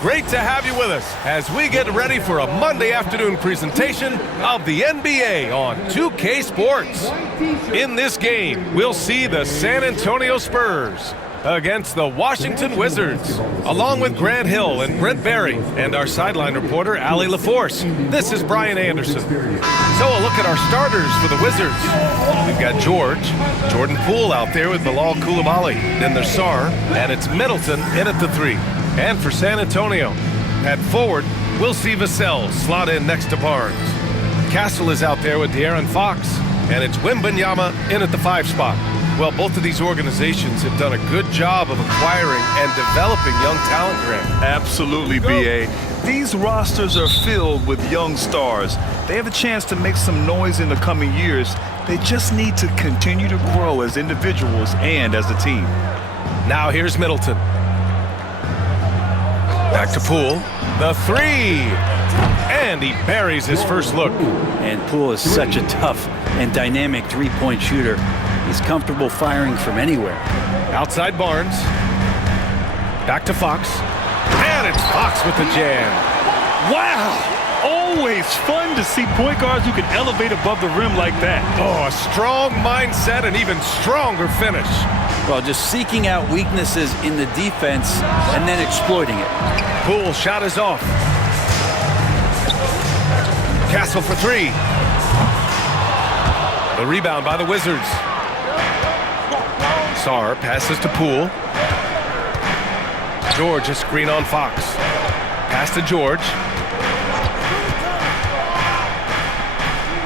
Great to have you with us as we get ready for a Monday afternoon presentation of the NBA on 2K Sports. In this game, we'll see the San Antonio Spurs against the Washington Wizards, along with Grant Hill and Brent Barry and our sideline reporter, Allie LaForce. This is Brian Anderson. So a look at our starters for the Wizards. We've got Jordan Poole out there with Bilal Coulibaly. Then there's Sarr, and it's Middleton in at the 3. And for San Antonio, at forward, we'll see Vassell slot in next to Barnes. Castle is out there with De'Aaron Fox, and it's Wembanyama in at the 5 spot. Well, both of these organizations have done a good job of acquiring and developing young talent, Grant. Absolutely, B.A. These rosters are filled with young stars. They have a chance to make some noise in the coming years. They just need to continue to grow as individuals and as a team. Now here's Middleton. Back to Poole. The 3. And he buries his first look. And Poole is such a tough and dynamic three-point shooter. He's comfortable firing from anywhere. Outside Barnes. Back to Fox. And it's Fox with the jam. Wow! Always fun to see point guards who can elevate above the rim like that. Oh, a strong mindset and even stronger finish. Well, just seeking out weaknesses in the defense and then exploiting it. Poole shot is off. Castle for 3. The rebound by the Wizards. Sarr passes to Poole. George, a screen on Fox. Pass to George.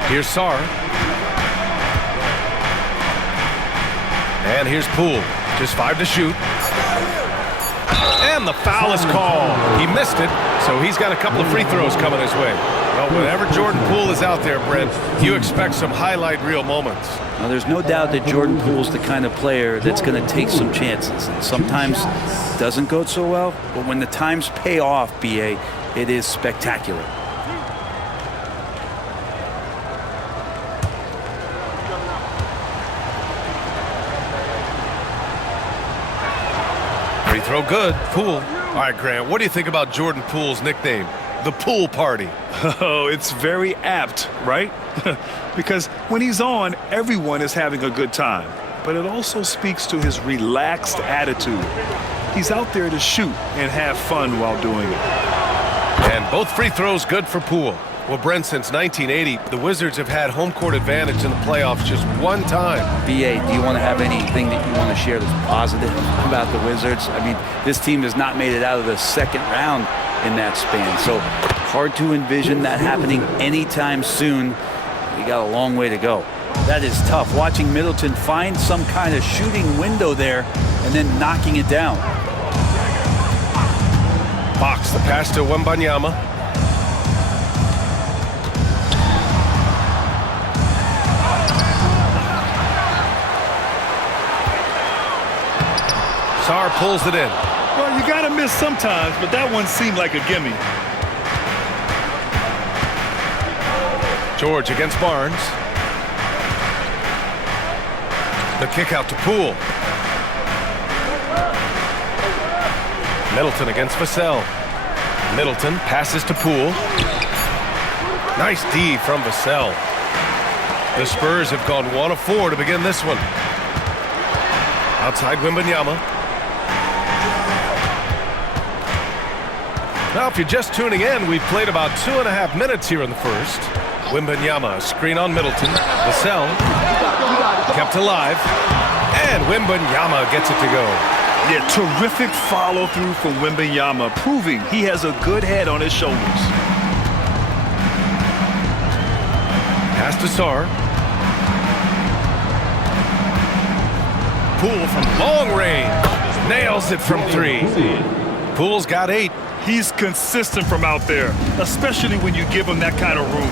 Here's Sarr. And here's Poole. Just 5 to shoot. And the foul is called. He missed it, so he's got a couple of free throws coming his way. Well, whenever Jordan Poole is out there, Brent, you expect some highlight reel moments. Now, there's no doubt that Jordan Poole's the kind of player that's going to take some chances. And sometimes it doesn't go so well, but when the times pay off, B.A., it is spectacular. Free throw good. Poole. All right, Grant, what do you think about Jordan Poole's nickname? The Pool Party. Oh, it's very apt, right? Because when he's on, everyone is having a good time. But it also speaks to his relaxed attitude. He's out there to shoot and have fun while doing it. And both free throws good for Poole. Well, Brent, since 1980, the Wizards have had home court advantage in the playoffs just one time. B.A., do you want to have anything that you want to share that's positive about the Wizards? I mean, this team has not made it out of the second round in that span, so hard to envision that happening anytime soon. We got a long way to go. That is tough, watching Middleton find some kind of shooting window there and then knocking it down. Fox, the pass to Wembanyama. Sarr pulls it in. Well, you got to miss sometimes, but that one seemed like a gimme. George against Barnes. The kick out to Poole. Middleton against Vassell. Middleton passes to Poole. Nice D from Vassell. The Spurs have gone 1 of 4 to begin this one. Outside Wembanyama. Now, if you're just tuning in, we've played about 2.5 minutes here in the first. Wembanyama, screen on Middleton. Vassell kept alive. And Wembanyama gets it to go. Yeah, terrific follow-through from Wembanyama, proving he has a good head on his shoulders. Pass to Sarr. Poole from long range. Nails it from 3. Poole's got 8. He's consistent from out there, especially when you give him that kind of room.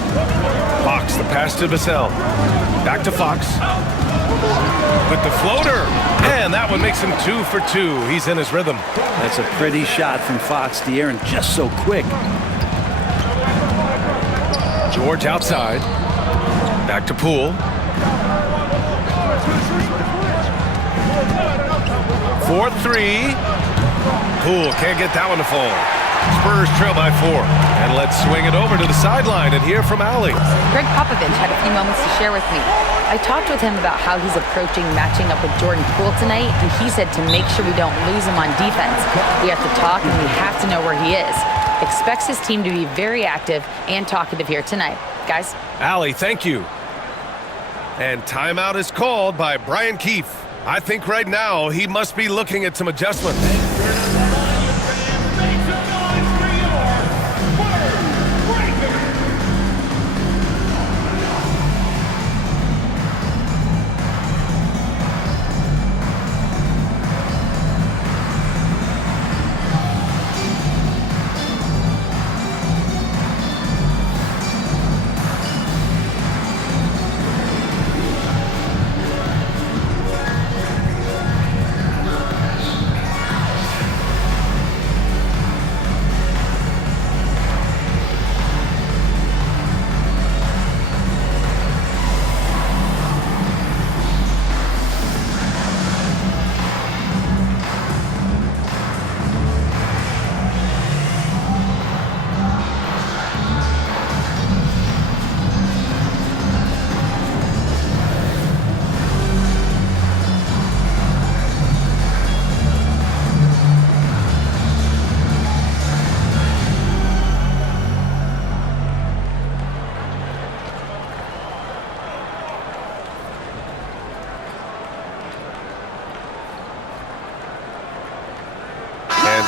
Fox, the pass to Vassell. Back to Fox. With the floater. And that one makes him 2 for 2. He's in his rhythm. That's a pretty shot from Fox. De'Aaron just so quick. George outside. Back to Poole. 4-3. Poole can't get that one to fall. Spurs trail by 4. And let's swing it over to the sideline and hear from Allie. Greg Popovich had a few moments to share with me. I talked with him about how he's approaching matching up with Jordan Poole tonight, and he said to make sure we don't lose him on defense. We have to talk, and we have to know where he is. Expects his team to be very active and talkative here tonight. Guys? Allie, thank you. And timeout is called by Brian Keefe. I think right now he must be looking at some adjustments.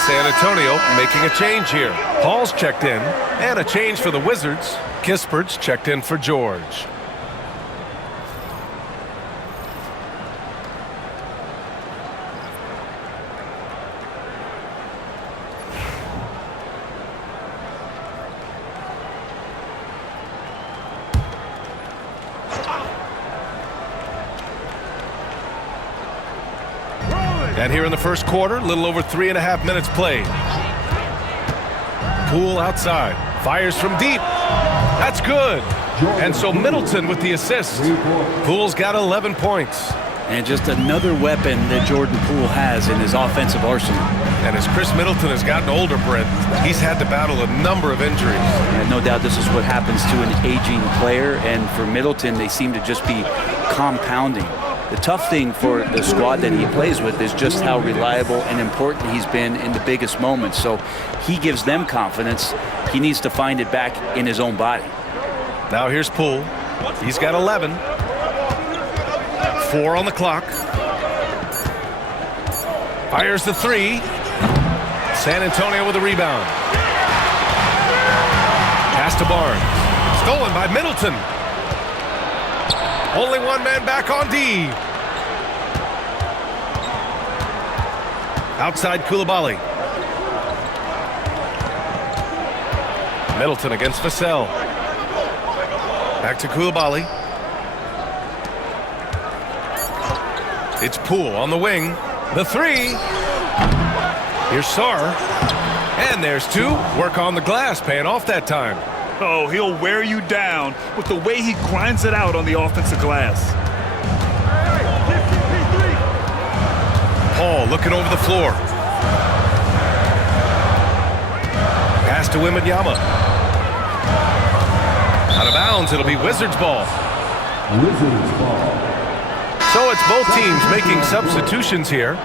San Antonio making a change here. Paul's checked in, and a change for the Wizards. Kispert's checked in for George. And here in the first quarter, a little over 3.5 minutes played. Poole outside, fires from deep. That's good. And so Middleton with the assist. Poole's got 11 points. And just another weapon that Jordan Poole has in his offensive arsenal. And as Chris Middleton has gotten older, Brent, he's had to battle a number of injuries. And no doubt this is what happens to an aging player. And for Middleton, they seem to just be compounding. The tough thing for the squad that he plays with is just how reliable and important he's been in the biggest moments. So he gives them confidence. He needs to find it back in his own body. Now here's Poole. He's got 11. 4 on the clock. Fires the 3. San Antonio with a rebound. Pass to Barnes. Stolen by Middleton. Only one man back on D. Outside Koulibaly. Middleton against Vassell. Back to Koulibaly. It's Poole on the wing. The 3. Here's Sarr. And there's 2. Work on the glass, paying off that time. Oh, he'll wear you down with the way he grinds it out on the offensive glass. Paul looking over the floor. Pass to Wembanyama. Out of bounds, it'll be Wizards ball. Wizards ball. So it's both teams making substitutions here.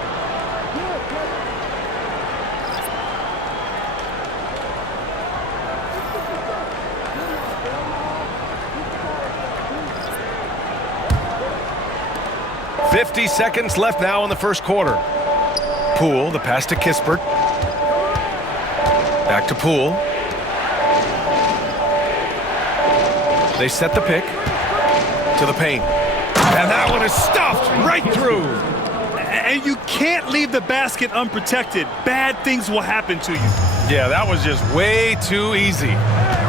.50 seconds left now in the first quarter. Poole, the pass to Kispert. Back to Poole. They set the pick to the paint. And that one is stuffed right through. And you can't leave the basket unprotected. Bad things will happen to you. Yeah, that was just way too easy.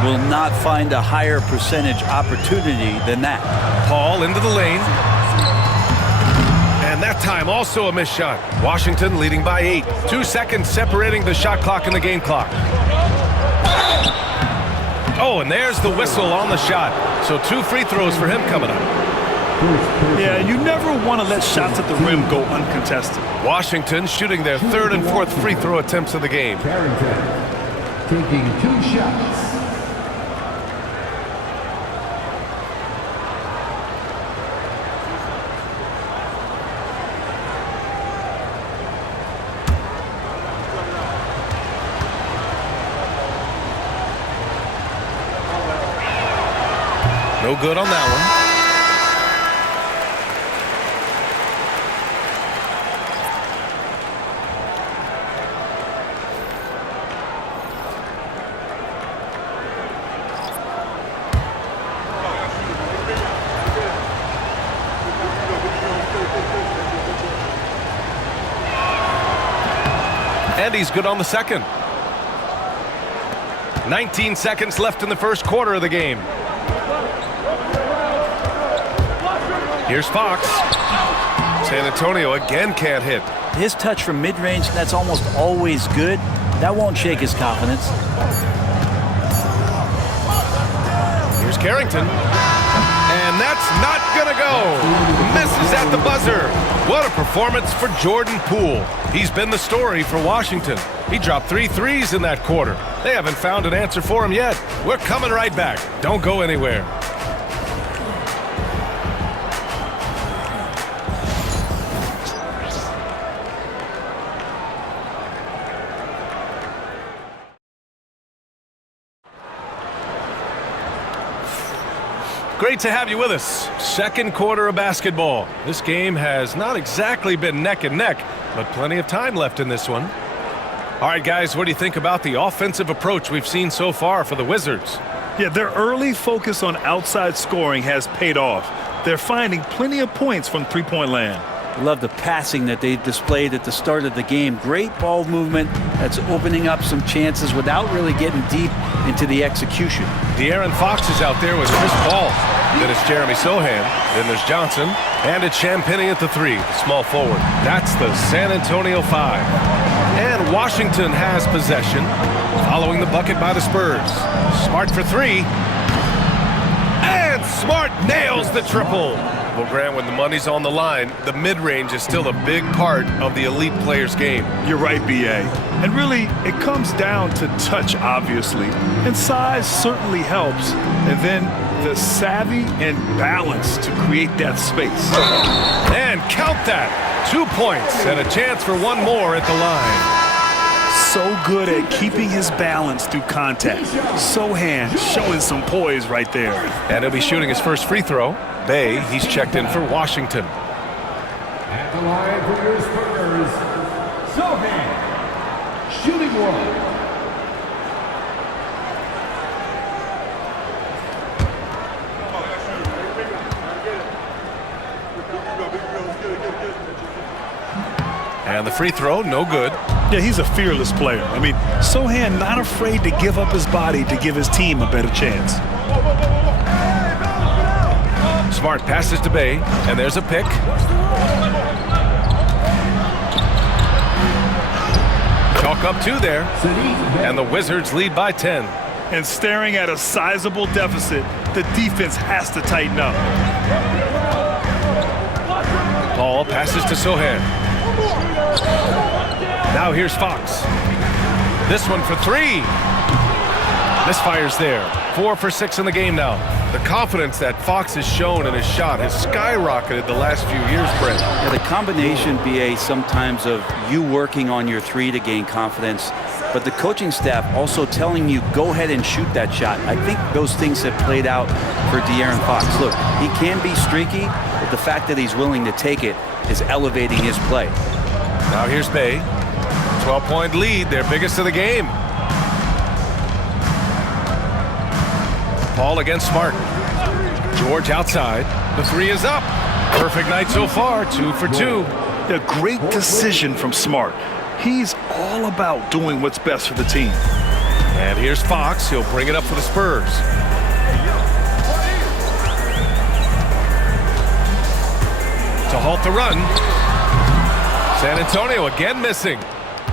Will not find a higher percentage opportunity than that. Paul into the lane. And that time also a missed shot. Washington leading by 8. 2 seconds separating the shot clock and the game clock. Oh, and there's the whistle on the shot. So 2 free throws for him coming up. Yeah, you never want to let shots at the rim go uncontested. Washington shooting their 3rd and 4th free throw attempts of the game. taking 2 shots. No good on that one. And he's good on the second. 19 seconds left in the first quarter of the game. Here's Fox. San Antonio again can't hit. His touch from mid-range, that's almost always good. That won't shake his confidence. Here's Carrington. And that's not gonna go. Misses at the buzzer. What a performance for Jordan Poole. He's been the story for Washington. He dropped 3 threes in that quarter. They haven't found an answer for him yet. We're coming right back. Don't go anywhere. Great to have you with us. Second quarter of basketball. This game has not exactly been neck and neck, but plenty of time left in this one. All right, guys, what do you think about the offensive approach we've seen so far for the Wizards? Yeah, their early focus on outside scoring has paid off. They're finding plenty of points from three-point land. Love the passing that they displayed at the start of the game. Great ball movement that's opening up some chances without really getting deep into the execution. De'Aaron Fox is out there with Chris Paul. Then it's Jeremy Sohan. Then there's Johnson. And it's Champagnie at the 3, small forward. That's the San Antonio 5. And Washington has possession, following the bucket by the Spurs. Smart for 3. And Smart nails the triple. Well, Grant, when the money's on the line, the mid-range is still a big part of the elite player's game. You're right, B.A. And really, it comes down to touch, obviously. And size certainly helps. And then the savvy and balance to create that space. And count that. 2 points and a chance for one more at the line. So good at keeping his balance through contact. Sohan showing some poise right there. And he'll be shooting his first free throw. Bay, he's checked in for Washington. At the line for your Spurs, Sohan, shooting 1. And the free throw, no good. Yeah, he's a fearless player. I mean, Sohan not afraid to give up his body to give his team a better chance. Smart passes to Bay, and there's a pick. Chalk up 2 there, and the Wizards lead by 10. And staring at a sizable deficit, the defense has to tighten up. Paul passes to Sohan. Now here's Fox. This one for 3. Misfires there. 4 for 6 in the game now. The confidence that Fox has shown in his shot has skyrocketed the last few years, Brent. Yeah, the combination, B.A., sometimes of you working on your 3 to gain confidence, but the coaching staff also telling you, go ahead and shoot that shot. I think those things have played out for De'Aaron Fox. Look, he can be streaky, but the fact that he's willing to take it is elevating his play. Now here's Bay. 12-point lead, their biggest of the game. Paul against Smart. George outside. The 3 is up. Perfect night so far, 2 for 2. A great decision from Smart. He's all about doing what's best for the team. And here's Fox. He'll bring it up for the Spurs. To halt the run. San Antonio again missing.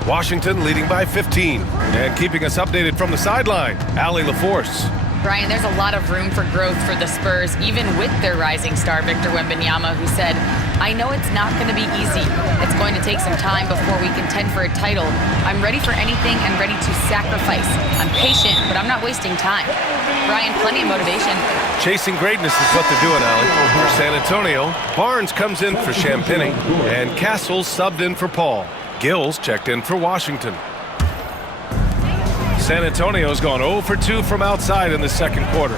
Washington leading by 15. And keeping us updated from the sideline, Allie LaForce. Brian, there's a lot of room for growth for the Spurs, even with their rising star, Victor Wembanyama, who said, "I know it's not going to be easy. It's going to take some time before we contend for a title. I'm ready for anything and ready to sacrifice. I'm patient, but I'm not wasting time." Brian, plenty of motivation. Chasing greatness is what they're doing, Allie. For San Antonio, Barnes comes in for Champagnie, and Castle subbed in for Paul. Gills checked in for Washington. San Antonio's gone 0 for 2 from outside in the second quarter.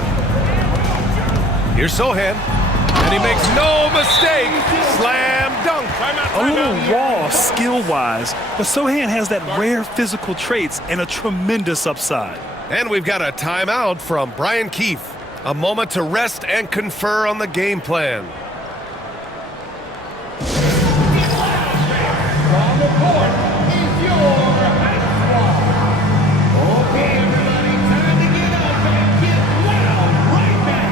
Here's Sohan, and he makes no mistake. Slam dunk. A little raw skill-wise, but Sohan has that rare physical traits and a tremendous upside. And we've got a timeout from Brian Keefe. A moment to rest and confer on the game plan. From the court is your high squad. Okay, everybody, time to get up and get loud right back.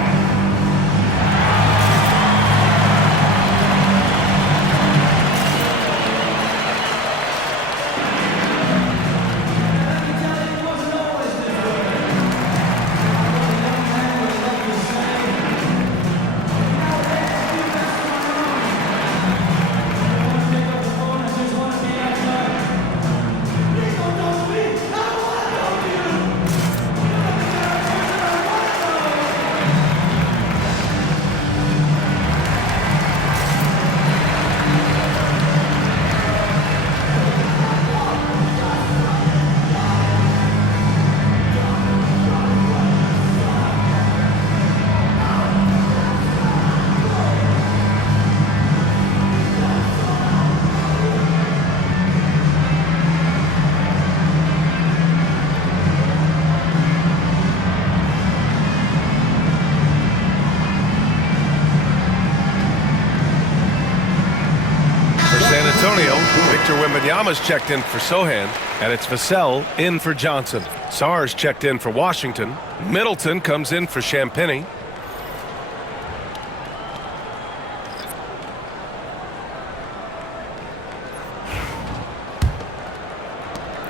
Victor Wembanyama's checked in for Sohan, and it's Vassell in for Johnson. Sarge checked in for Washington. Middleton comes in for Champagnie.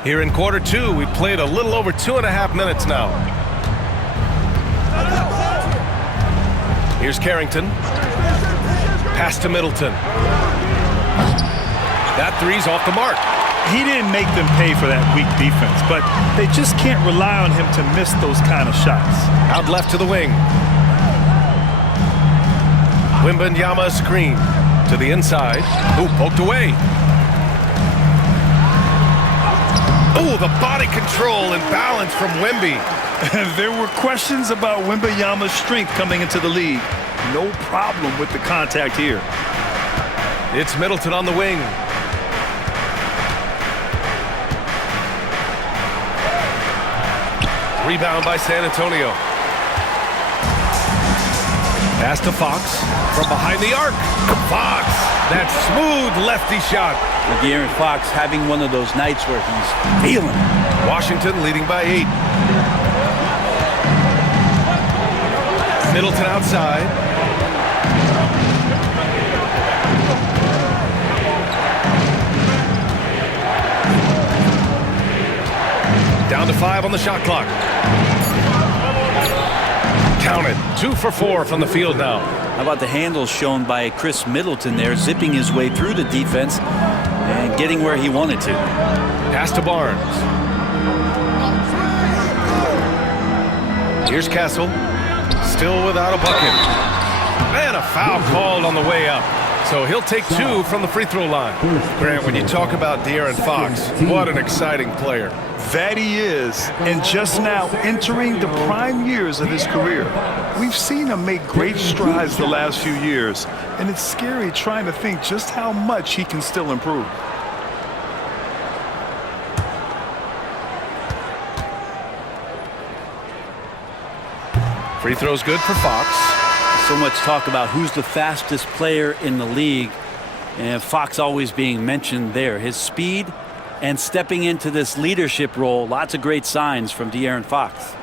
Here in quarter two, we played a little over 2.5 minutes now. Here's Carrington. Pass to Middleton. That three's off the mark. He didn't make them pay for that weak defense, but they just can't rely on him to miss those kind of shots. Out left to the wing. Wembanyama screen to the inside. Ooh, poked away. Oh, the body control and balance from Wemby. There were questions about Wembanyama's strength coming into the league. No problem with the contact here. It's Middleton on the wing. Rebound by San Antonio. Pass to Fox from behind the arc. Fox, that smooth lefty shot. De'Aaron Fox having one of those nights where he's feeling it. Washington leading by 8. Middleton outside. Down to 5 on the shot clock. Counted. 2 for 4 from the field now. How about the handles shown by Chris Middleton there, zipping his way through the defense and getting where he wanted to. Pass to Barnes. Here's Castle. Still without a bucket. And a foul called on the way up. So he'll take 2 from the free throw line. Grant, when you talk about De'Aaron Fox, what an exciting player. That he is, and just now entering the prime years of his career. We've seen him make great strides the last few years, and it's scary trying to think just how much he can still improve. Free throw's good for Fox. So much talk about who's the fastest player in the league, and Fox always being mentioned there. His speed and stepping into this leadership role, lots of great signs from De'Aaron Fox.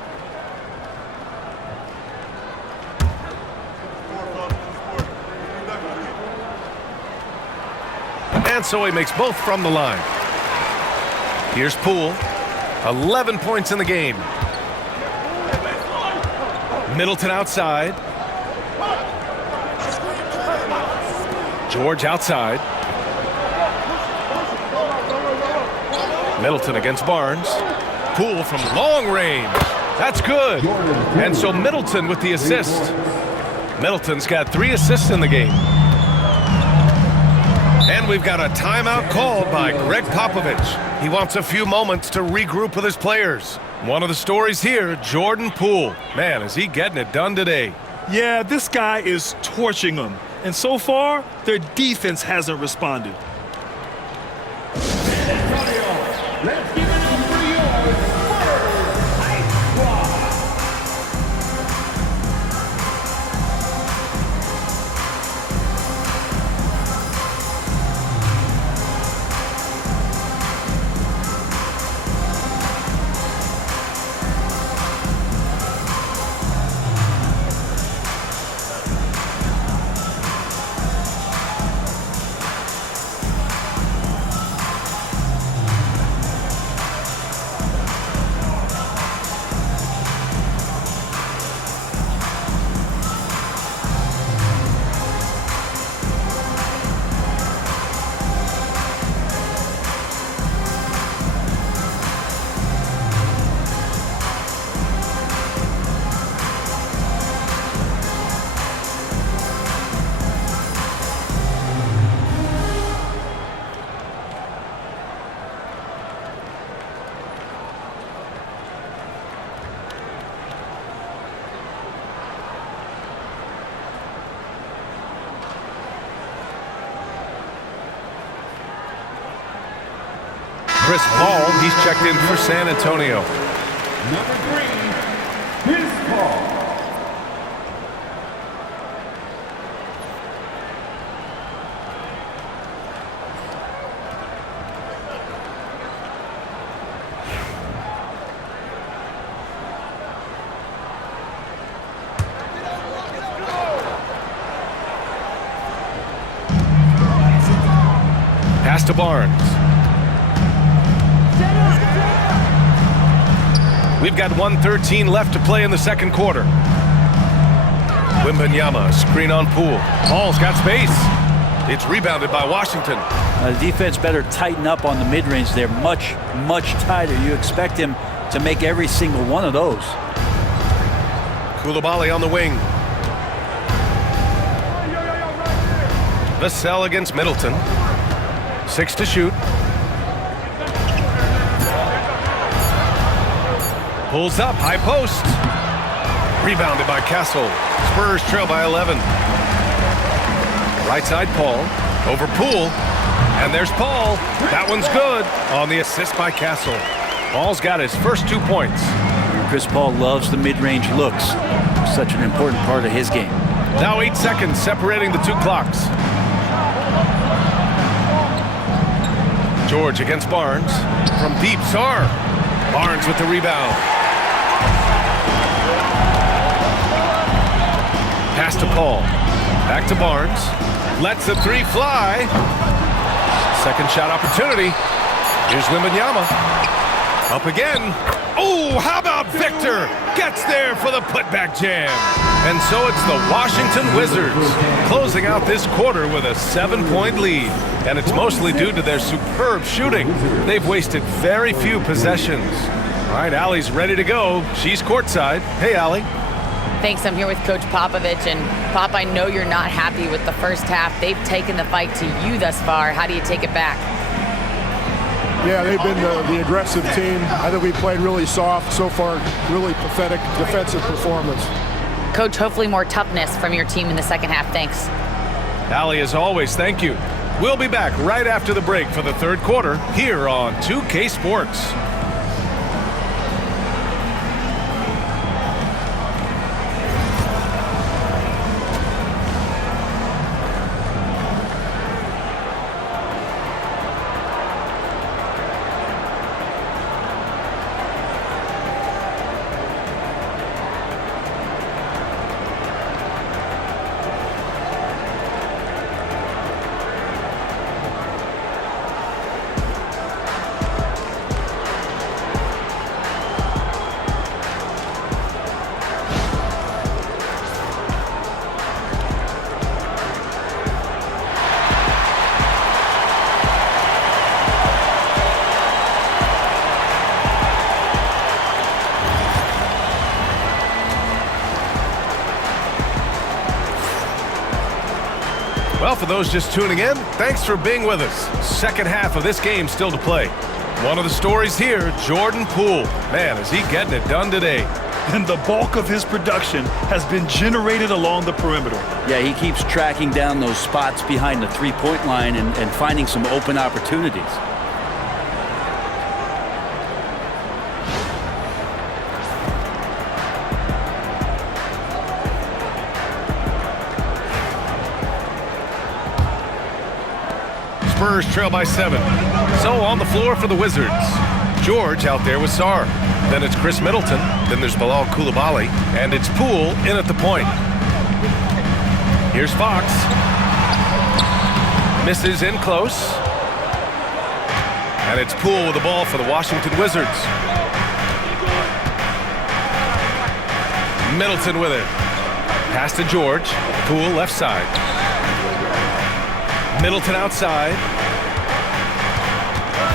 And so he makes both from the line. Here's Poole. 11 points in the game. Middleton outside. George outside. Middleton against Barnes. Poole from long range. That's good. And so Middleton with the assist. Middleton's got 3 assists in the game. And we've got a timeout called by Greg Popovich. He wants a few moments to regroup with his players. One of the stories here, Jordan Poole. Man, is he getting it done today. Yeah, this guy is torching them. And so far, their defense hasn't responded. Let's give it up for your Spurs High Squad. Chris Paul, he's checked in for San Antonio. Number 3, Chris Paul. Pass to Barnes. We've got 1:13 left to play in the second quarter. Wembanyama, screen on Poole. Paul's got space. It's rebounded by Washington. The defense better tighten up on the mid-range. They're much, much tighter. You expect him to make every single one of those. Koulibaly on the wing. Vassell against Middleton. 6 to shoot. Pulls up, high post. Rebounded by Castle. Spurs trail by 11. Right side, Paul. Over Poole. And there's Paul. That one's good on the assist by Castle. Paul's got his first 2 points. Chris Paul loves the mid-range looks. Such an important part of his game. Now 8 seconds separating the 2 clocks. George against Barnes. From deep, Sarr. Barnes with the rebound. Pass to Paul. Back to Barnes. Lets the 3 fly. Second shot opportunity. Here's Wembanyama. Up again. Oh, how about Victor? Gets there for the putback jam. And so it's the Washington Wizards closing out this quarter with a 7-point lead. And it's mostly due to their superb shooting. They've wasted very few possessions. All right, Allie's ready to go. She's courtside. Hey, Allie. Thanks, I'm here with Coach Popovich. And Pop, I know you're not happy with the first half. They've taken the fight to you thus far. How do you take it back? Yeah, they've been the aggressive team. I think we played really soft so far. Really pathetic defensive performance. Coach, hopefully more toughness from your team in the second half. Thanks. Allie, as always, thank you. We'll be back right after the break for the third quarter here on 2K Sports. Well, for those just tuning in, thanks for being with us. Second half of this game still to play. One of the stories here, Jordan Poole. Man, is he getting it done today. And the bulk of his production has been generated along the perimeter. Yeah, he keeps tracking down those spots behind the three-point line and finding some open opportunities. Spurs trail by 7. So on the floor for the Wizards. George out there with Sarr. Then it's Chris Middleton. Then there's Bilal Coulibaly. And it's Poole in at the point. Here's Fox. Misses in close. And it's Poole with the ball for the Washington Wizards. Middleton with it. Pass to George. Poole left side. Middleton outside.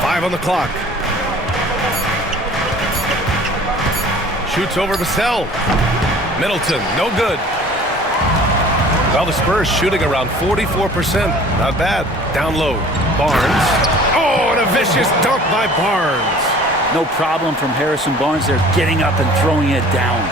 5 on the clock. Shoots over Vassell. Middleton, no good. Well, the Spurs shooting around 44%. Not bad. Down low. Barnes. Oh, and a vicious dunk by Barnes. No problem from Harrison Barnes. They're getting up and throwing it down.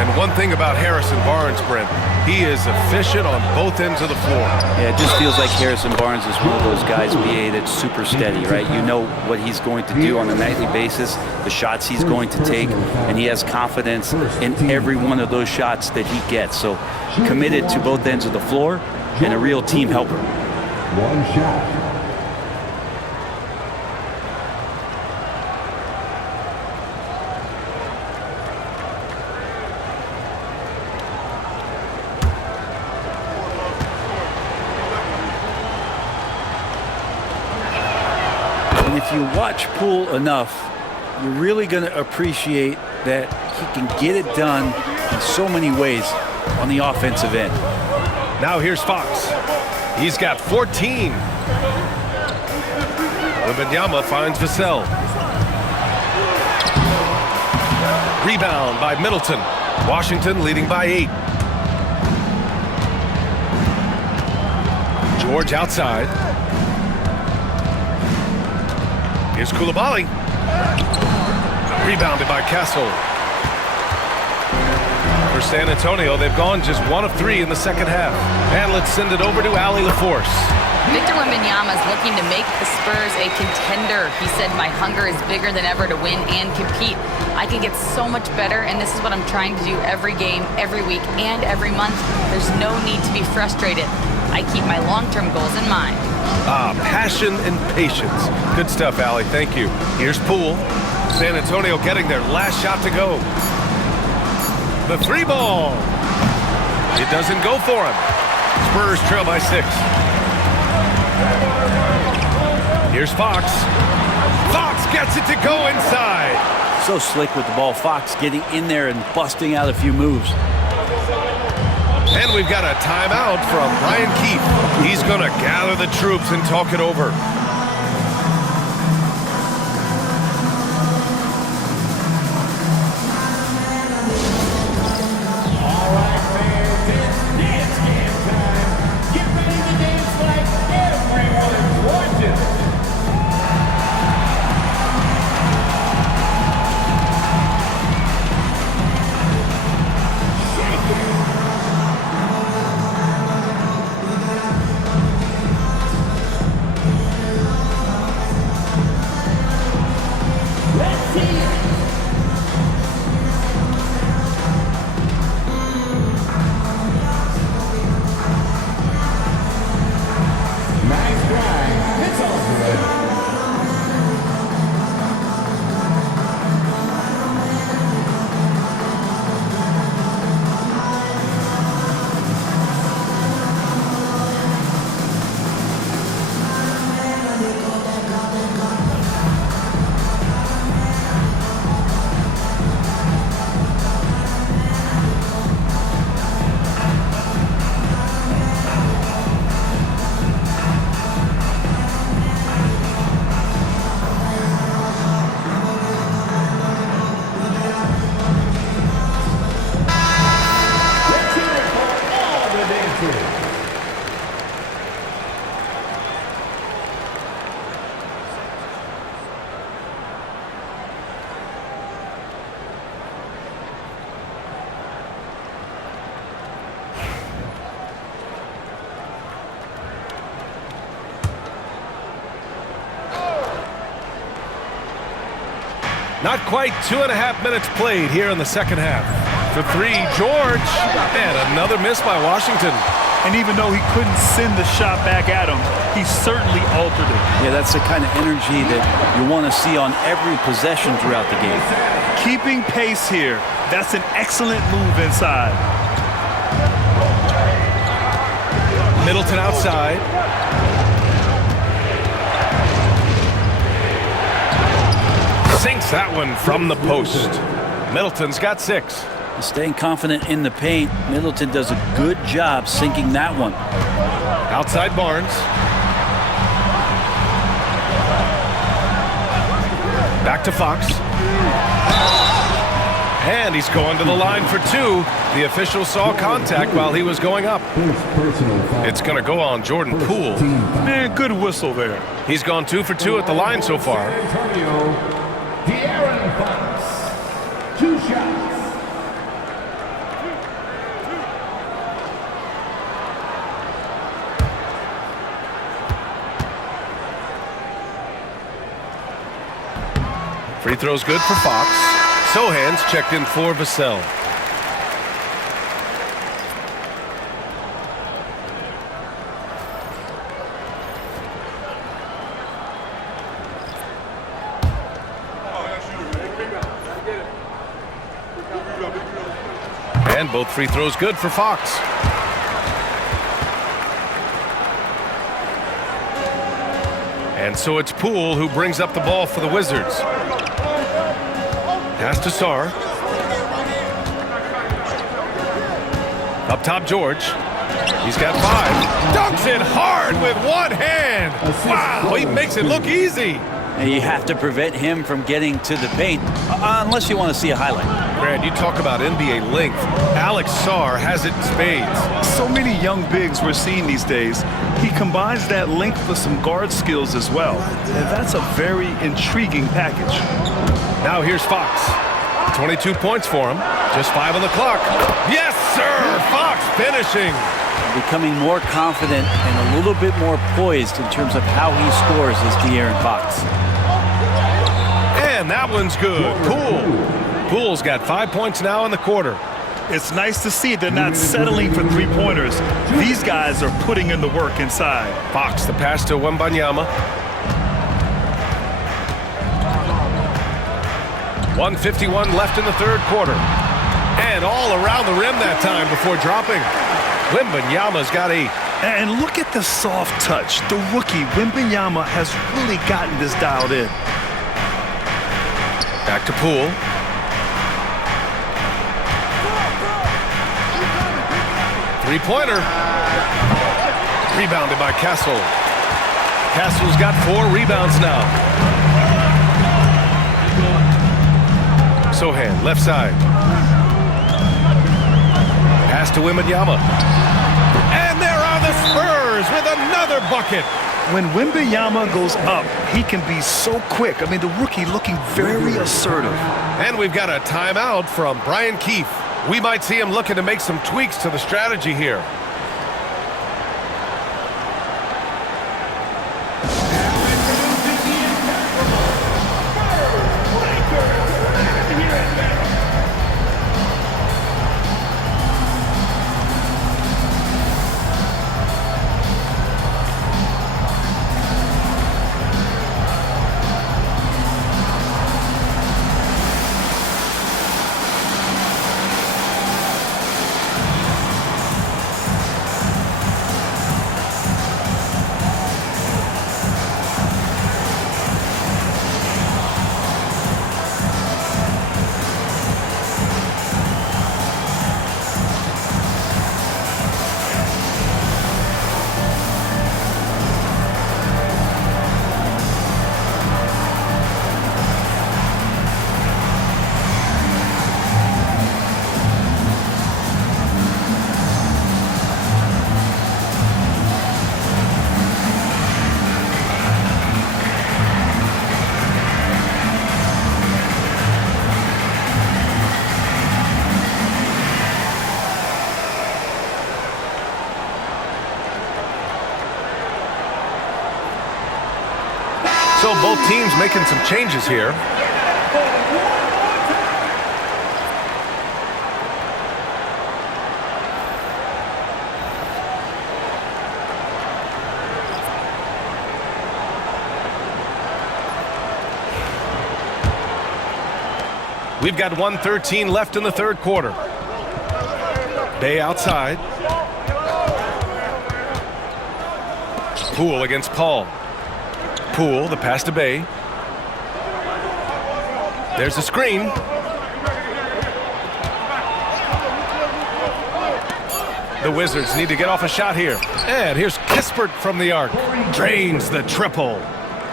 And one thing about Harrison Barnes, Brent, he is efficient on both ends of the floor. Yeah, it just feels like Harrison Barnes is one of those guys, BA, that's super steady, right? You know what he's going to do on a nightly basis, the shots he's going to take, and he has confidence in every one of those shots that he gets. So committed to both ends of the floor and a real team helper. One shot. If you watch Poole enough, you're really going to appreciate that he can get it done in so many ways on the offensive end. Now here's Fox. He's got 14. Wembanyama finds Vassell. Rebound by Middleton. Washington leading by 8. George outside. Here's Coulibaly. Rebounded by Castle. For San Antonio, they've gone just 1 of 3 in the second half. And let's send it over to Allie LaForce. Victor Wembanyama is looking to make the Spurs a contender. He said, my hunger is bigger than ever to win and compete. I can get so much better, and this is what I'm trying to do every game, every week, and every month. There's no need to be frustrated. I keep my long-term goals in mind. Passion and patience. Good stuff, Allie. Thank you. Here's Poole. San Antonio getting their last shot to go. The 3 ball. It doesn't go for him. Spurs trail by 6. Here's Fox. Fox gets it to go inside. So slick with the ball. Fox getting in there and busting out a few moves. And we've got a timeout from Brian Keefe. He's going to gather the troops and talk it over. All right, fans, it's dance game time. Get ready to dance like everyone watching. Not quite 2.5 minutes played here in the second half. For three, George, and another miss by Washington. And even though he couldn't send the shot back at him, he certainly altered it. Yeah, that's the kind of energy that you want to see on every possession throughout the game. Keeping pace here. That's an excellent move inside. Middleton outside. Sinks that one from the post. Middleton's got 6. Staying confident in the paint, Middleton does a good job sinking that one. Outside Barnes. Back to Fox. And he's going to the line for 2. The official saw contact while he was going up. It's going to go on Jordan Poole. Man, good whistle there. He's gone 2 for 2 at the line so far. De'Aaron Fox, 2 shots. Free throw's good for Fox. Sohan's checked in for Vassell. And both free throws good for Fox. And so it's Poole who brings up the ball for the Wizards. Pass to Sarr. Up top, George. He's got 5. Dunks it hard with one hand. Wow, he makes it look easy. And you have to prevent him from getting to the paint, unless you want to see a highlight. Brad, you talk about NBA length. Alex Sarr has it in spades. So many young bigs we're seeing these days. He combines that length with some guard skills as well. And that's a very intriguing package. Now here's Fox. 22 points for him. Just 5 on the clock. Yes, sir! Fox finishing. Becoming more confident and a little bit more poised in terms of how he scores is De'Aaron Fox. And that one's good. Poole's got 5 points now in the quarter. It's nice to see they're not settling for three-pointers. These guys are putting in the work inside. Fox, the pass to Wembanyama. 1:51 left in the third quarter. And all around the rim that time before dropping. Wembanyama's got 8. And look at the soft touch. The rookie, Wembanyama, has really gotten this dialed in. Back to Poole. Three-pointer. Rebounded by Castle. Castle's got 4 rebounds now. Sohan, left side. Pass to Wembanyama. And there are the Spurs with another bucket. When Wembanyama goes up, he can be so quick. I mean, the rookie looking very assertive. And we've got a timeout from Brian Keefe. We might see him looking to make some tweaks to the strategy here. So both teams making some changes here. We've got 1:13 left in the third quarter. Bay outside. Poole against Paul. Poole, the pass to Bay. There's a screen. The Wizards need to get off a shot here. And here's Kispert from the arc. Drains the triple.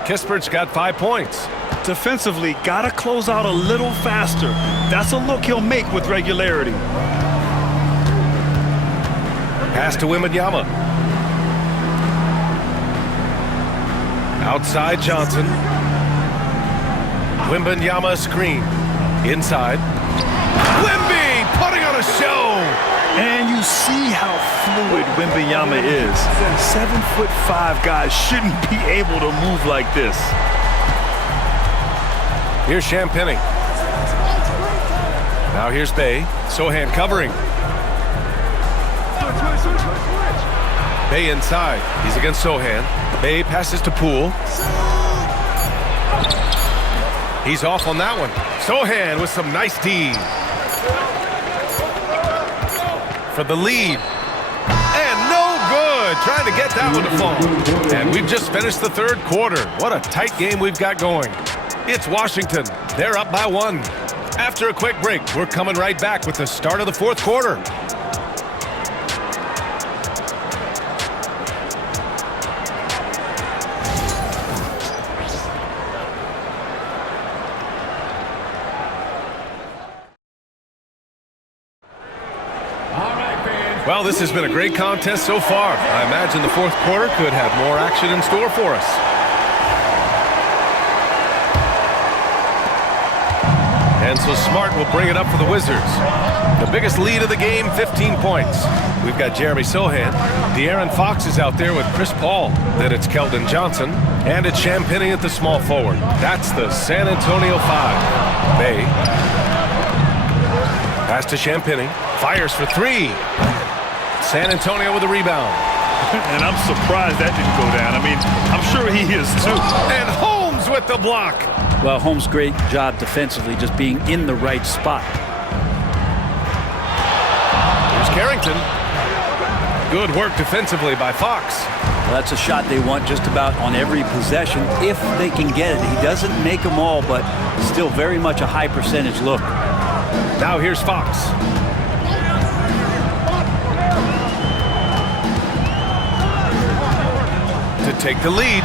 Kispert's got 5 points. Defensively, gotta close out a little faster. That's a look he'll make with regularity. Pass to Wembanyama. Outside Johnson. Wembanyama screen. Inside. Wemby putting on a show. And you see how fluid Wembanyama is. 7'5" guys shouldn't be able to move like this. Here's Champagnie. Now here's Bay. Sohan covering. Bay inside. He's against Sohan. Bay passes to Poole. He's off on that one. Sohan with some nice D. For the lead. And no good. Trying to get that one to fall. And we've just finished the third quarter. What a tight game we've got going. It's Washington. They're up by 1. After a quick break, we're coming right back with the start of the fourth quarter. Well, this has been a great contest so far. I imagine the fourth quarter could have more action in store for us. And so Smart will bring it up for the Wizards. The biggest lead of the game, 15 points. We've got Jeremy Sohan. De'Aaron Fox is out there with Chris Paul. Then it's Keldon Johnson. And it's Champagnie at the small forward. That's the San Antonio 5. Bay. Pass to Champagnie. Fires for 3. San Antonio with a rebound. And I'm surprised that didn't go down. I mean, I'm sure he is too. And Holmes with the block. Well, Holmes' great job defensively, just being in the right spot. Here's Carrington. Good work defensively by Fox. Well, that's a shot they want just about on every possession if they can get it. He doesn't make them all, but still very much a high percentage look. Now here's Fox. To take the lead.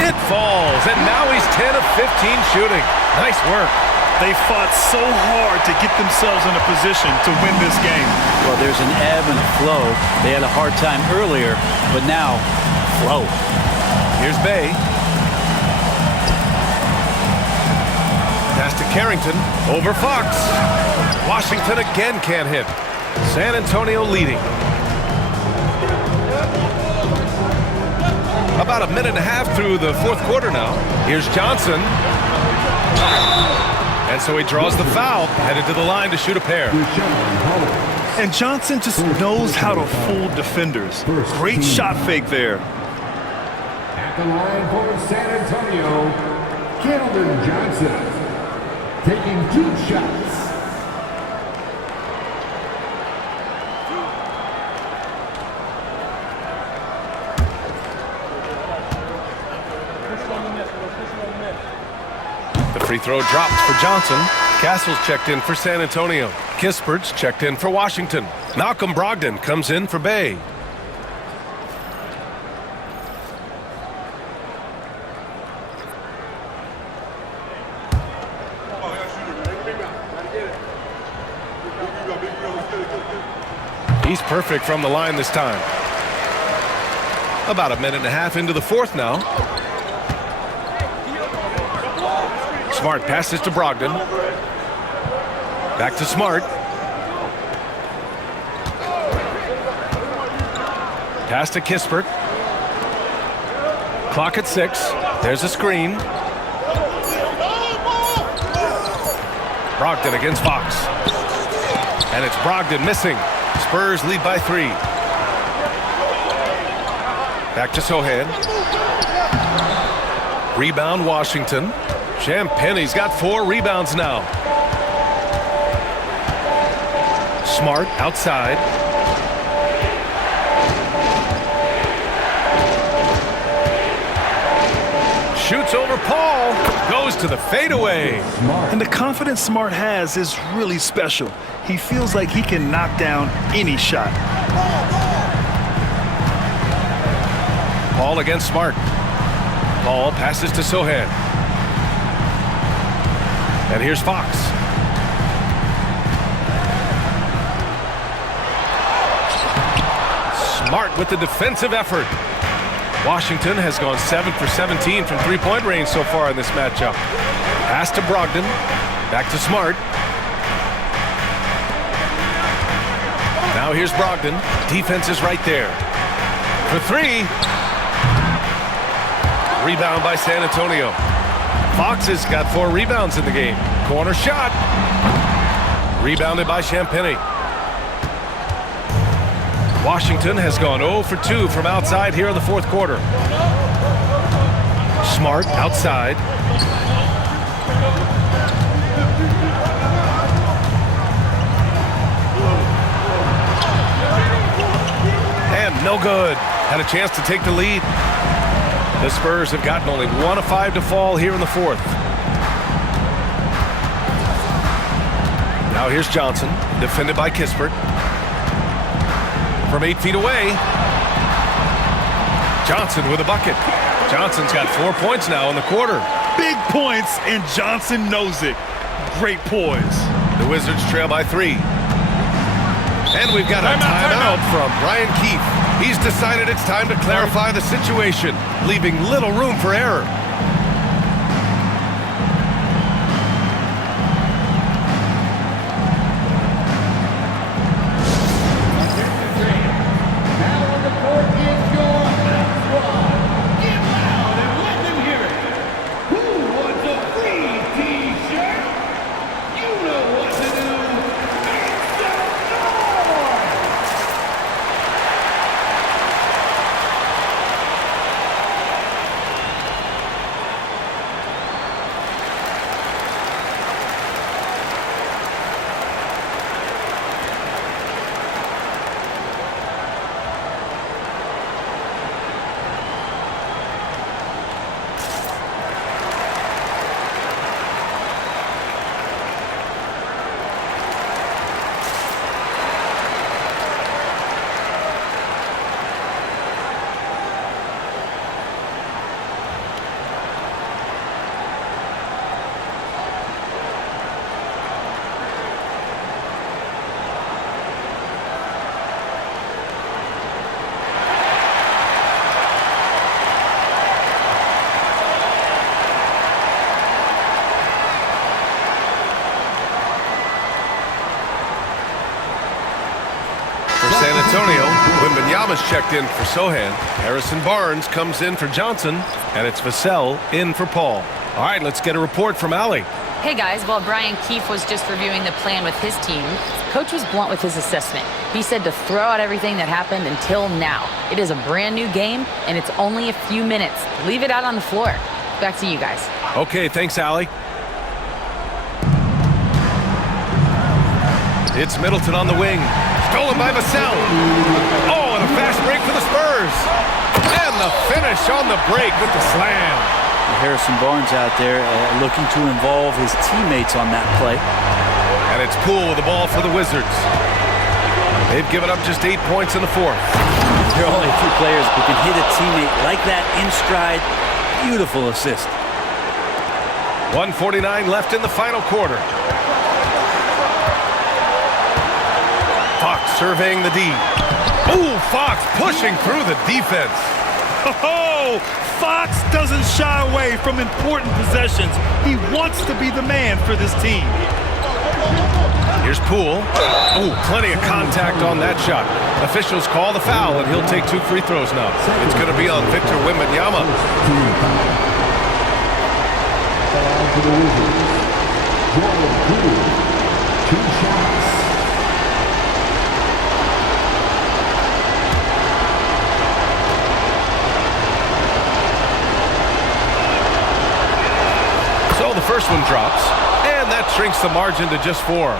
It falls, and now he's 10 of 15 shooting. Nice work. They fought so hard to get themselves in a position to win this game. Well, there's an ebb and a flow. They had a hard time earlier, but now, flow. Here's Bay. Pass to Carrington. Over Fox. Washington again can't hit. San Antonio leading. About a minute and a half through the fourth quarter now. Here's Johnson. And so he draws the foul, headed to the line to shoot a pair. And Johnson just knows how to fool defenders. Great shot fake there. At the line for San Antonio, Keldon Johnson, taking 2 shots. The free throw drops for Johnson. Castle's checked in for San Antonio. Kispert's checked in for Washington. Malcolm Brogdon comes in for Bay. He's perfect from the line this time. About a minute and a half into the fourth now. Smart passes to Brogdon. Back to Smart. Pass to Kispert. Clock at 6. There's a screen. Brogdon against Fox. And it's Brogdon missing. Spurs lead by 3. Back to Sohan. Rebound Washington. Champagnie's got 4 rebounds now. Smart outside. Shoots over Paul. Goes to the fadeaway. And the confidence Smart has is really special. He feels like he can knock down any shot. Paul against Smart. Paul passes to Sohan. And here's Fox. Smart with the defensive effort. Washington has gone 7 for 17 from three-point range so far in this matchup. Pass to Brogdon. Back to Smart. Now here's Brogdon. Defense is right there. For three. Rebound by San Antonio. Fox has got 4 rebounds in the game. Corner shot. Rebounded by Champagny. Washington has gone 0 for 2 from outside here in the fourth quarter. Smart outside. And no good. Had a chance to take the lead. The Spurs have gotten only 1 of 5 to fall here in the fourth. Now here's Johnson, defended by Kispert. From 8 feet away. Johnson with a bucket. Johnson's got 4 points now in the quarter. Big points, and Johnson knows it. Great poise. The Wizards trail by 3. And we've got a timeout from Brian Keefe. He's decided it's time to clarify the situation, leaving little room for error. Now on the court is your high squad. Get loud and let them hear it. Who wants a free t-shirt? You know what to do. Make some noise! San Antonio, Wembanyama's checked in for Sohan. Harrison Barnes comes in for Johnson, and it's Vassell in for Paul. All right, let's get a report from Allie. Hey guys, while Brian Keefe was just reviewing the plan with his team, Coach was blunt with his assessment. He said to throw out everything that happened until now. It is a brand new game, and it's only a few minutes. Leave it out on the floor. Back to you guys. Okay, thanks, Allie. It's Middleton on the wing. Stolen by Vassell. Oh, and a fast break for the Spurs. And the finish on the break with the slam. Harrison Barnes out there looking to involve his teammates on that play. And it's Poole with the ball for the Wizards. They've given up just 8 points in the fourth. There are only 2 players who can hit a teammate like that in stride. Beautiful assist. 1:49 left in the final quarter. Fox surveying the D. Ooh, Fox pushing through the defense. Oh, Fox doesn't shy away from important possessions. He wants to be the man for this team. Here's Poole. Ooh, plenty of contact on that shot. Officials call the foul, and he'll take 2 free throws now. It's going to be on Victor Wembanyama. So the first one drops, and that shrinks the margin to just 4.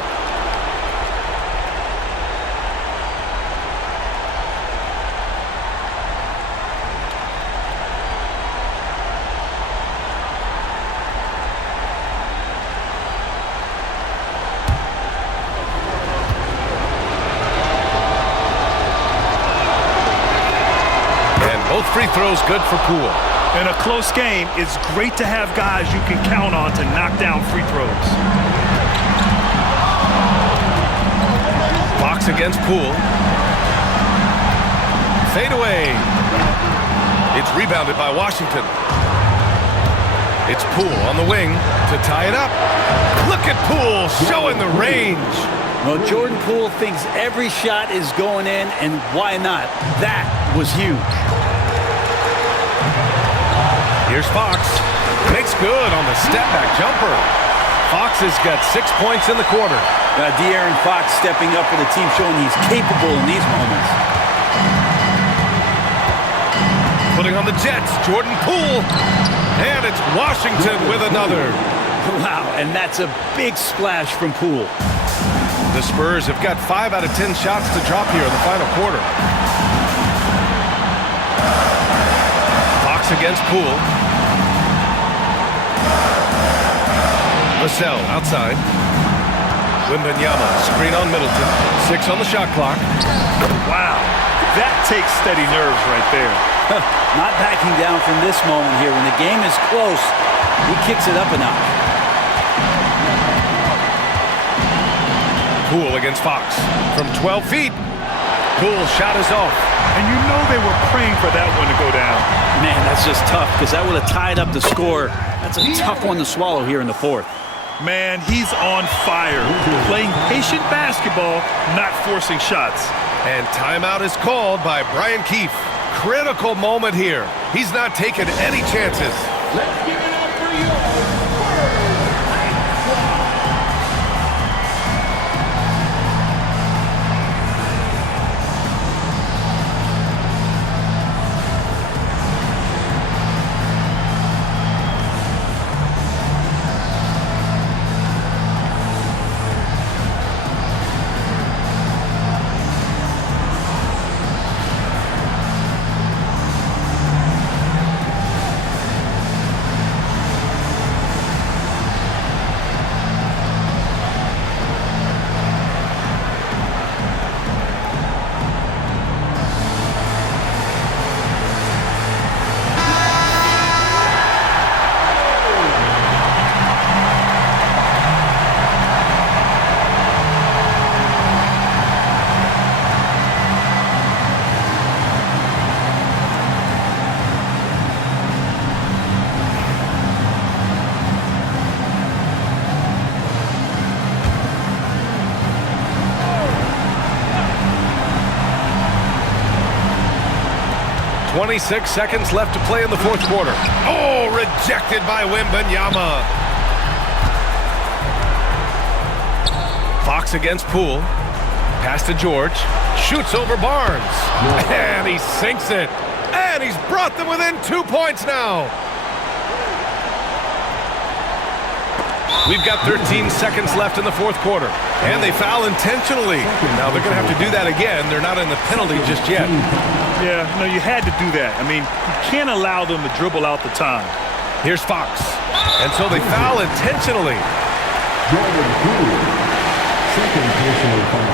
Both free throws good for Poole. In a close game, it's great to have guys you can count on to knock down free throws. Fox against Poole. Fade away. It's rebounded by Washington. It's Poole on the wing to tie it up. Look at Poole showing the range. Well, Jordan Poole thinks every shot is going in, and why not? That was huge. Here's Fox. Makes good on the step-back jumper. Fox has got 6 points in the quarter. De'Aaron Fox stepping up for the team, showing he's capable in these moments. Putting on the Jets, Jordan Poole. And it's Washington with another. Wow, and that's a big splash from Poole. The Spurs have got 5 out of 10 shots to drop here in the final quarter. Fox against Poole. Vassell outside. Wembanyama, screen on Middleton. 6 on the shot clock. Wow, that takes steady nerves right there. Not backing down from this moment here. When the game is close, he kicks it up a notch. Poole against Fox. From 12 feet. Poole's shot is off. And you know they were praying for that one to go down. Man, that's just tough because that would have tied up the score. That's a tough one to swallow here in the fourth. Man, he's on fire. Playing patient basketball, not forcing shots. And timeout is called by Brian Keefe. Critical moment here. He's not taking any chances. Let's give it up for your Spurs high squad. 26 seconds left to play in the fourth quarter. Oh, rejected by Wembanyama. Fox against Poole. Pass to George. Shoots over Barnes. And he sinks it. And he's brought them within 2 points now. We've got 13 seconds left in the fourth quarter. And they foul intentionally. Now they're going to have to do that again. They're not in the penalty just yet. Yeah, no, you had to do that. I mean, you can't allow them to dribble out the time. Here's Fox. And so they foul intentionally. Jordan Poole, second personal foul.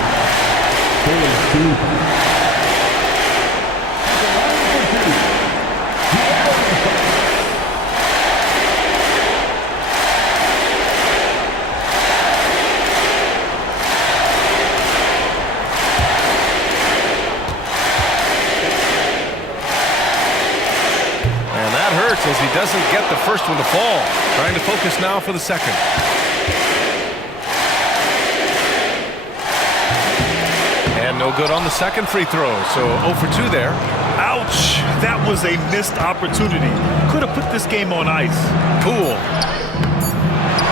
As he doesn't get the first one to fall. Trying to focus now for the second. And no good on the second free throw, so 0 for 2 there. Ouch! That was a missed opportunity. Could have put this game on ice. Poole.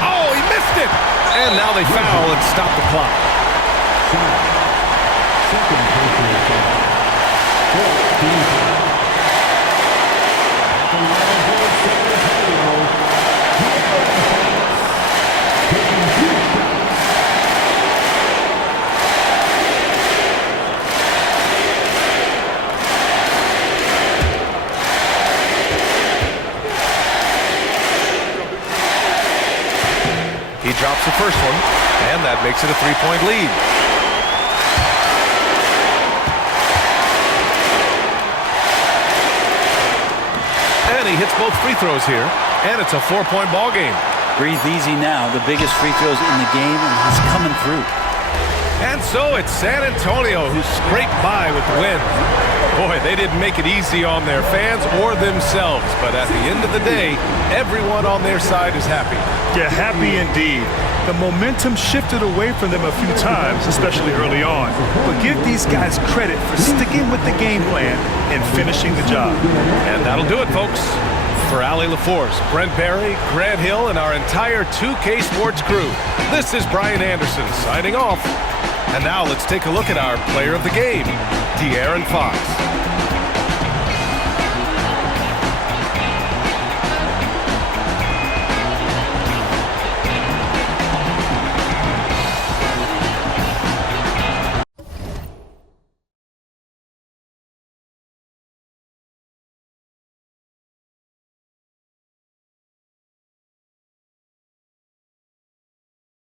Oh, he missed it! And now they foul and stop the clock. Second personal foul. He drops the first one, and that makes it a 3-point lead. hits both free throws here, and it's a 4-point ball game. Breathe easy now. The biggest free throws in the game, and he's coming through. And so it's San Antonio who scraped by with the win. Boy, they didn't make it easy on their fans or themselves, but at the end of the day, everyone on their side is happy. Yeah, happy indeed. The momentum shifted away from them a few times, especially early on. But give these guys credit for sticking with the game plan and finishing the job. And that'll do it, folks. For Allie LaForce, Brent Barry, Grant Hill, and our entire 2K Sports crew, this is Brian Anderson signing off. And now let's take a look at our player of the game, De'Aaron Fox.